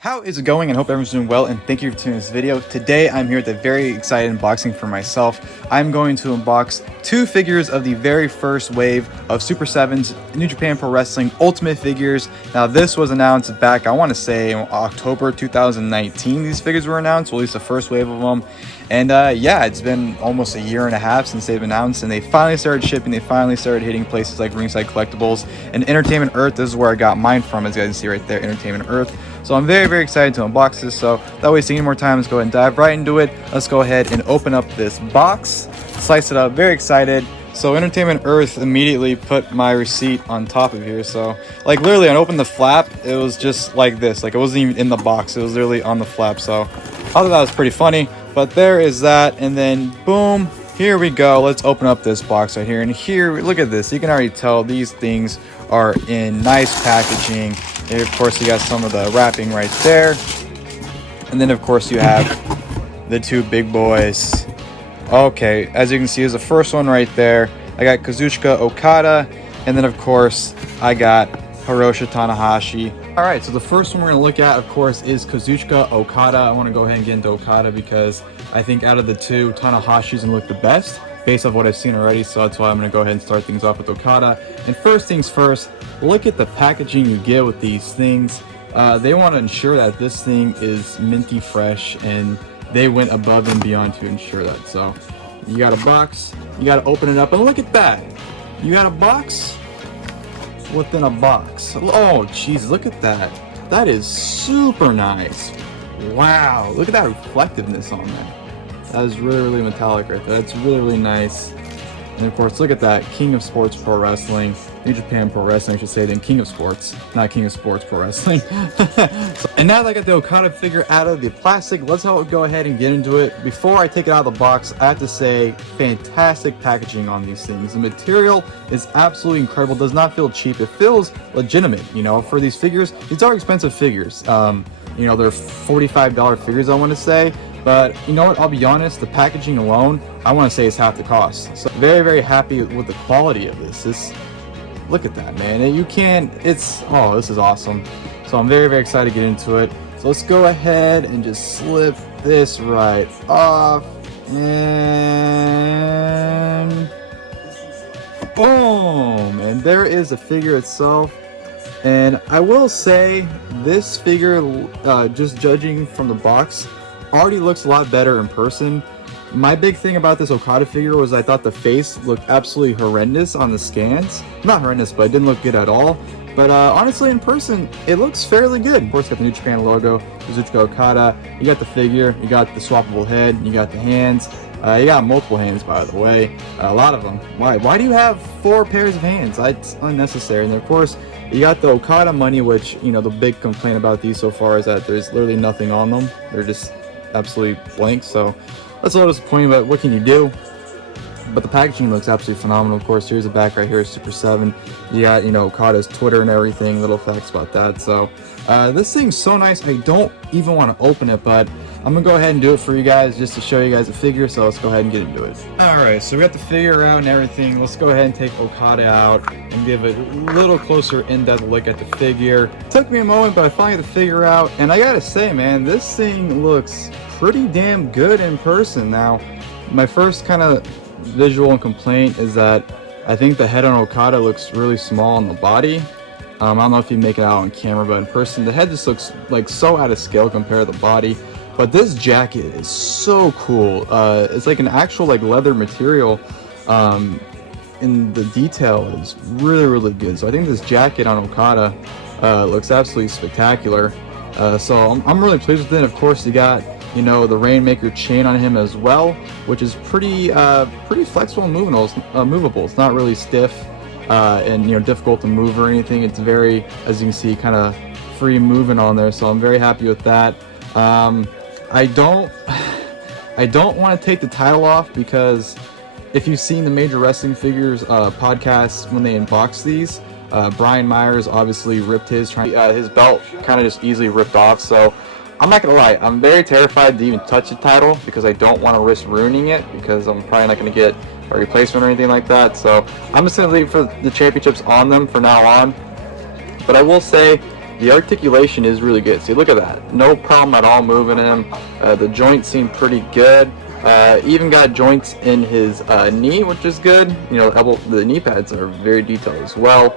How is it going? I hope everyone's doing well, and thank you for tuning this video. Today I'm here with a very excited unboxing for myself. I'm going to unbox two figures of the very first wave of Super7's New Japan Pro Wrestling Ultimate figures. Now this was announced back, I want to say in October 2019 these figures were announced, or at least the first wave of them. And yeah, it's been almost a year and a half since they've announced, and they finally started shipping. They finally started hitting places like Ringside Collectibles and Entertainment Earth. This is where I got mine from, as you guys can see right there, Entertainment Earth. So I'm very excited to unbox this. So without wasting any more time, let's go ahead and dive right into it. Let's go ahead and open up this box, slice it up. Very excited. So Entertainment Earth immediately put my receipt on top of here. So like literally, I opened the flap, it was just like this. Like it wasn't even in the box. It was literally on the flap. So I thought that was pretty funny. But there is that, and then boom, here we go. Let's open up this box right here. And here, look at this. You can already tell these things are in nice packaging. And of course, you got some of the wrapping right there. And then of course you have the two big boys. Okay, as you can see, is the first one right there. I got Kazuchika Okada, and then of course I got Hiroshi Tanahashi. All right, so the first one we're gonna look at, of course, is Kazuchika Okada. I want to go ahead and get into Okada because I think out of the two, Tanahashi's gonna look the best based off what I've seen already. So that's why I'm gonna go ahead and start things off with Okada. And first things first, look at the packaging you get with these things. They want to ensure that this thing is minty fresh, and they went above and beyond to ensure that. So you got a box, you got to open it up, and look at that. You got a box within a box. Oh jeez, look at that. That is super nice. Wow, look at that reflectiveness on that. That is really metallic right there. That's really nice. And of course, look at that. King of Sports Pro Wrestling, New Japan Pro Wrestling, I should say, then King of Sports, not King of Sports Pro Wrestling. And now that I got the Okada figure out of the plastic, let's go ahead and get into it. Before I take it out of the box, I have to say, fantastic packaging on these things. The material is absolutely incredible. Does not feel cheap. It feels legitimate, you know, for these figures. These are expensive figures. You know, they're $45 figures, I want to say. But you know what, I'll be honest, the packaging alone, I want to say is half the cost. So very happy with the quality of this. Look at that, man. You can't, oh, this is awesome. So I'm very excited to get into it. So let's go ahead and just slip this right off. And boom! And there is the figure itself. And I will say, this figure, just judging from the box, already looks a lot better in person. My big thing about this Okada figure was I thought the face looked absolutely horrendous on the scans. Not horrendous, but it didn't look good at all. But honestly, in person, it looks fairly good. Of course, you got the New Japan logo, Kazuchika Okada. You got the figure, you got the swappable head, you got the hands. You got multiple hands, by the way. A lot of them. Why do you have 4 pairs of hands? It's unnecessary. And of course, you got the Okada money, which, you know, the big complaint about these so far is that there's literally nothing on them. They're just absolutely blank, so that's a little disappointing, but what can you do? But the packaging looks absolutely phenomenal. Of course, here's the back right here, Super7. You got, you know, Okada's Twitter and everything, little facts about that. So this thing's so nice, I don't even want to open it, but I'm gonna go ahead and do it for you guys just to show you guys the figure. So let's go ahead and get into it. All right, so we got the figure out and everything. Let's go ahead and take Okada out and give a little closer in-depth look at the figure. It took me a moment, but I finally got the figure out, and I gotta say, man, this thing looks pretty damn good in person. Now, my first kind of visual and complaint is that I think the head on Okada looks really small on the body. I don't know if you make it out on camera, but in person, the head just looks like so out of scale compared to the body. But this jacket is so cool. It's like an actual like leather material, and the detail is really good. So I think this jacket on Okada looks absolutely spectacular. So I'm really pleased with it. Of course, you got, you know, the Rainmaker chain on him as well, which is pretty flexible and movable. It's not really stiff and, you know, difficult to move or anything. It's very, as you can see, kind of free moving on there. So I'm very happy with that. I don't want to take the title off, because if you've seen the Major Wrestling Figures podcast when they unboxed these, Brian Myers obviously ripped his belt kind of just easily ripped off. So I'm not gonna lie, I'm very terrified to even touch the title because I don't want to risk ruining it, because I'm probably not going to get a replacement or anything like that. So I'm just going to leave for the championships on them for now on. But I will say, the articulation is really good. See, look at that. No problem at all moving him. The joints seem pretty good. Even got joints in his knee, which is good. You know, the knee pads are very detailed as well.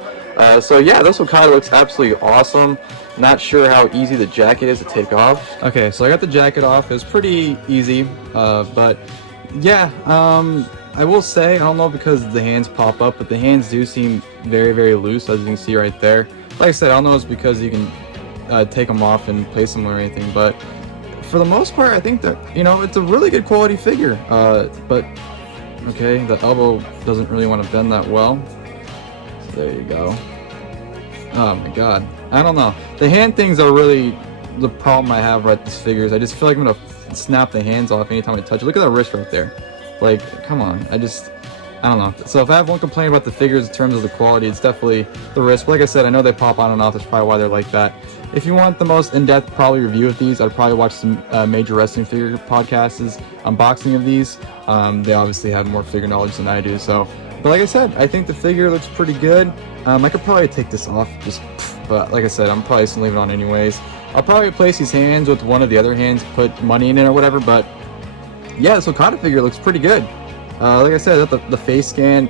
So yeah, this Okada looks absolutely awesome. Not sure how easy the jacket is to take off. Okay, so I got the jacket off. It's pretty easy, but yeah, I will say, I don't know because the hands pop up, but the hands do seem very, very loose, as you can see right there. Like I said, I don't know if it's because you can take them off and place them or anything, but for the most part, I think that, you know, it's a really good quality figure. But okay, the elbow doesn't really want to bend that well. So there you go. Oh my god, I don't know. The hand things are really the problem I have with these figures. I just feel like I'm gonna snap the hands off anytime I touch it. Look at that wrist right there. Like, come on. I don't know. So if I have one complaint about the figures in terms of the quality, it's definitely the wrist. But like I said, I know they pop on and off. That's probably why they're like that. If you want the most in-depth probably review of these, I'd probably watch some major wrestling figure podcasts, unboxing of these. They obviously have more figure knowledge than I do. So, but like I said, I think the figure looks pretty good. I could probably take this off, but like I said, I'm probably just gonna leave it on anyways. I'll probably replace these hands with one of the other hands, put money in it or whatever. But yeah, this Okada figure looks pretty good. Like I said, the face scan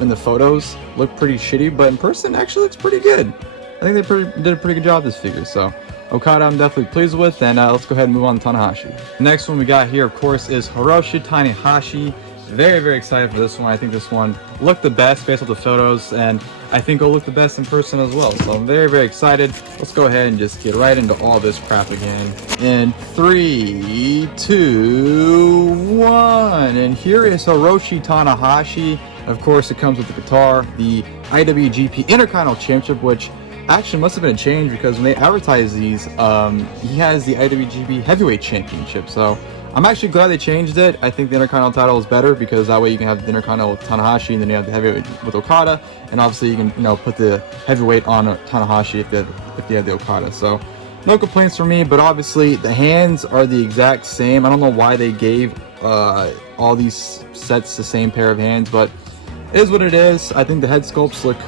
in the photos look pretty shitty, but in person actually looks pretty good. I think they did a pretty good job this figure. So Okada I'm definitely pleased with, and let's go ahead and move on to Tanahashi. Next one we got here, of course, is Hiroshi Tanahashi. Very, very excited for this one. I think this one looked the best based on the photos, and I think it'll look the best in person as well. So I'm very, very excited. Let's go ahead and just get right into all this crap again. In 3, 2, 1. And here is Hiroshi Tanahashi. Of course, it comes with the guitar, the IWGP Intercontinental Championship, which actually must have been a change because when they advertise these, he has the IWGP Heavyweight Championship. So I'm actually glad they changed it. I think the Intercontinental title is better because that way you can have the Intercontinental with Tanahashi and then you have the Heavyweight with Okada, and obviously you can, you know, put the Heavyweight on Tanahashi if you have the Okada. So no complaints from me, but obviously the hands are the exact same. I don't know why they gave all these sets the same pair of hands, but it is what it is. I think the head sculpts look,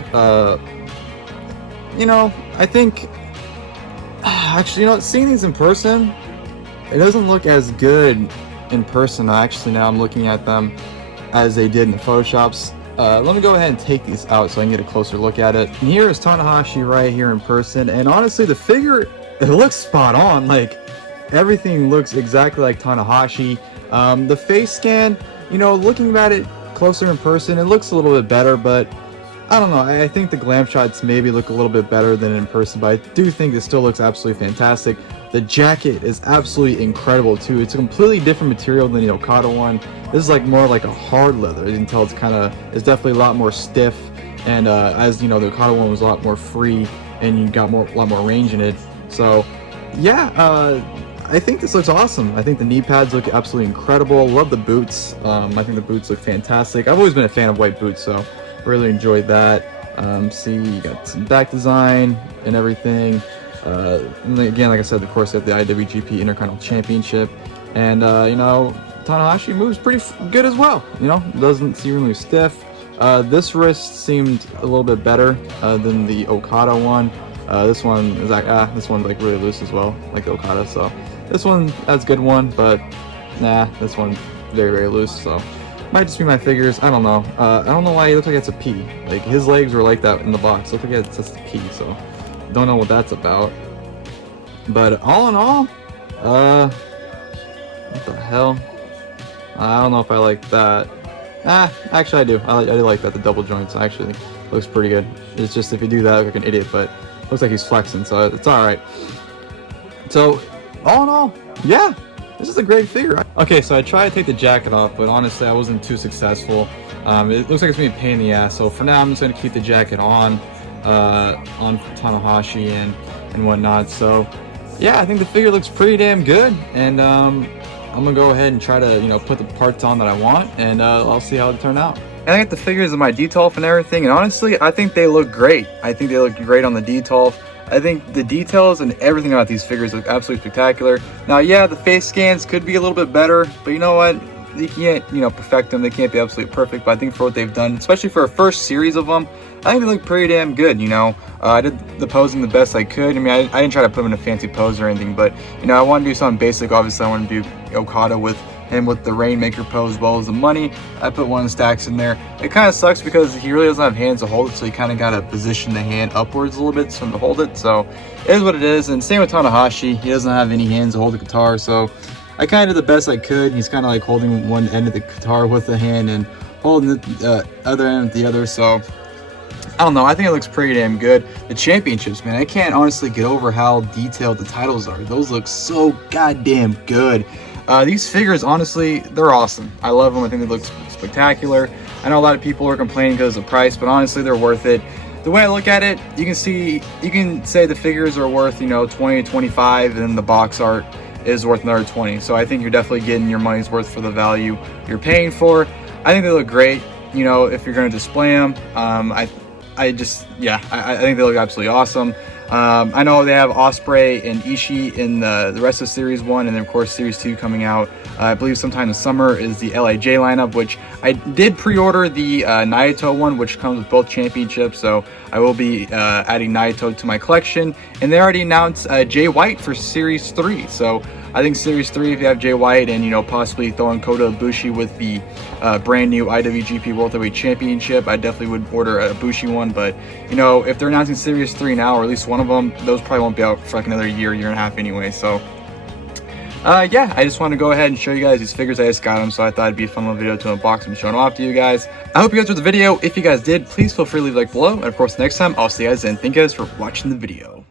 you know, I think actually, you know, seeing these in person, it doesn't look as good in person. Actually, now I'm looking at them as they did in the photoshops. Let me go ahead and take these out so I can get a closer look at it. And here is Tanahashi right here in person, and honestly the figure, it looks spot on. Like, everything looks exactly like Tanahashi. The face scan, you know, looking at it closer in person, it looks a little bit better, but I don't know. I think the glam shots maybe look a little bit better than in person, but I do think this still looks absolutely fantastic. The jacket is absolutely incredible too. It's a completely different material than the Okada one. This is like more like a hard leather. You can tell it's definitely a lot more stiff, and as you know, the Okada one was a lot more free and you got a lot more range in it. So yeah, I think this looks awesome. I think the knee pads look absolutely incredible. Love the boots. I think the boots look fantastic. I've always been a fan of white boots, so really enjoyed that. See, you got some back design and everything. And again, like I said, of course, they have the IWGP Intercontinental Championship, and you know, Tanahashi moves pretty good as well. You know, doesn't seem really stiff. This wrist seemed a little bit better than the Okada one. This one is like this one's like really loose as well, like the Okada. So this one that's a good one, but nah, this one's very, very loose. So might just be my figures. I don't know. I don't know why he looks like it's a P. Like, his legs were like that in the box. Look like it's just a P. So don't know what that's about. But all in all, what the hell? I don't know if I like that. Actually I do. I do like that. The double joints actually looks pretty good. It's just if you do that, I look like an idiot, but looks like he's flexing, so it's all right. So all in all, yeah, this is a great figure. Okay, so I tried to take the jacket off, but honestly I wasn't too successful. It looks like it's gonna be a pain in the ass, so for now I'm just gonna keep the jacket on Tanahashi and whatnot. So yeah, I think the figure looks pretty damn good, and I'm gonna go ahead and try to, you know, put the parts on that I want, and I'll see how it turn out. And I got the figures of my detolf and everything, and honestly I think they look great. I think they look great on the detolf. I think the details and everything about these figures look absolutely spectacular. Now yeah, the face scans could be a little bit better, but you know what, you can't, you know, perfect them. They can't be absolutely perfect, but I think for what they've done, especially for a first series of them, I think they look pretty damn good, you know. I did the posing the best I could. I mean, I didn't try to put them in a fancy pose or anything, but, you know, I want to do something basic. Obviously, I want to do Okada with him with the Rainmaker pose as well as the money. I put one of the stacks in there. It kind of sucks because he really doesn't have hands to hold it, so you kind of got to position the hand upwards a little bit so to hold it. So it is what it is. And same with Tanahashi. He doesn't have any hands to hold the guitar, so I kind of did the best I could. He's kind of like holding one end of the guitar with the hand and holding the other end with the other. So I don't know. I think it looks pretty damn good. The championships, man, I can't honestly get over how detailed the titles are. Those look so goddamn good. These figures, honestly, they're awesome. I love them. I think they look spectacular. I know a lot of people are complaining because of the price, but honestly, they're worth it. The way I look at it, you can say the figures are worth, you know, 20 to 25, and then the box art is worth another 20. So I think you're definitely getting your money's worth for the value you're paying for. I think they look great, you know, if you're going to display them. I think they look absolutely awesome. I know they have Ospreay and Ishii in the rest of Series 1, and then of course Series 2 coming out. I believe sometime in summer is the LIJ lineup, which I did pre-order the Naito one, which comes with both championships, so I will be adding Naito to my collection. And they already announced Jay White for Series 3, so I think Series 3, if you have Jay White and, you know, possibly throwing Kota Ibushi with the brand new IWGP World Heavyweight Championship, I definitely would order a Ibushi one. But, you know, if they're announcing Series 3 now, or at least one of them, those probably won't be out for like another year and a half anyway. So, yeah, I just want to go ahead and show you guys these figures. I just got them, so I thought it'd be a fun little video to unbox and show them off to you guys. I hope you guys enjoyed the video. If you guys did, please feel free to leave a like below. And of course, next time, I'll see you guys then. Thank you guys for watching the video.